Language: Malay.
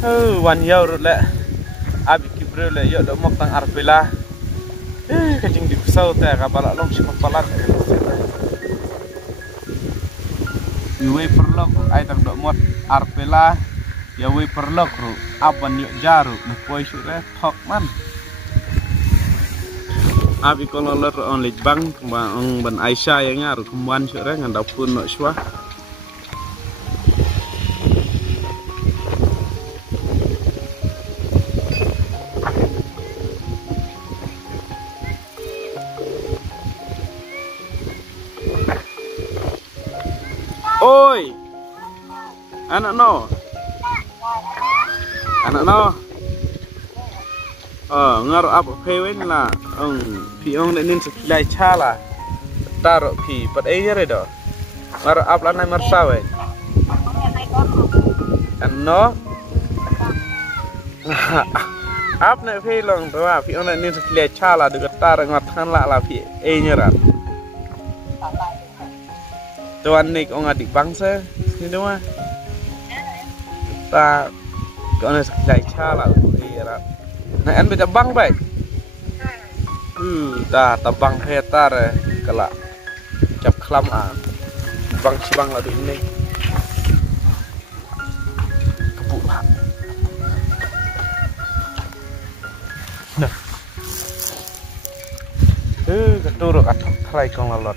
Wan yau rut le abi kibre le yo do mok tang arpela kajing di kusau te kabala long si papalat iwe perlok ai tang do mot arpela ya we perlok ru aban yo jaru ni poi sure thok man abi kono ler on lit bang ba ong ban aisha yang nya ru kumwan sure ngandau pun no swa oi anak no ngaruh apa pewen lah pi ong le nin seklai chala taruh pi pat aja redo ngaruh apa lah namar sawe no apa nih pi long tuh pi ong le nin seklai chala dekat taruh ngatan lah pi aja rat tuan nik ong adik bangsa ni doa ta con này chạy cha là gì đó này anh bây giờ băng vậy ta băng hay ta rồi cái lạ chập khlam băng chỉ băng là đúng này cái vụ lạ cái tu được ăn thay con là lọt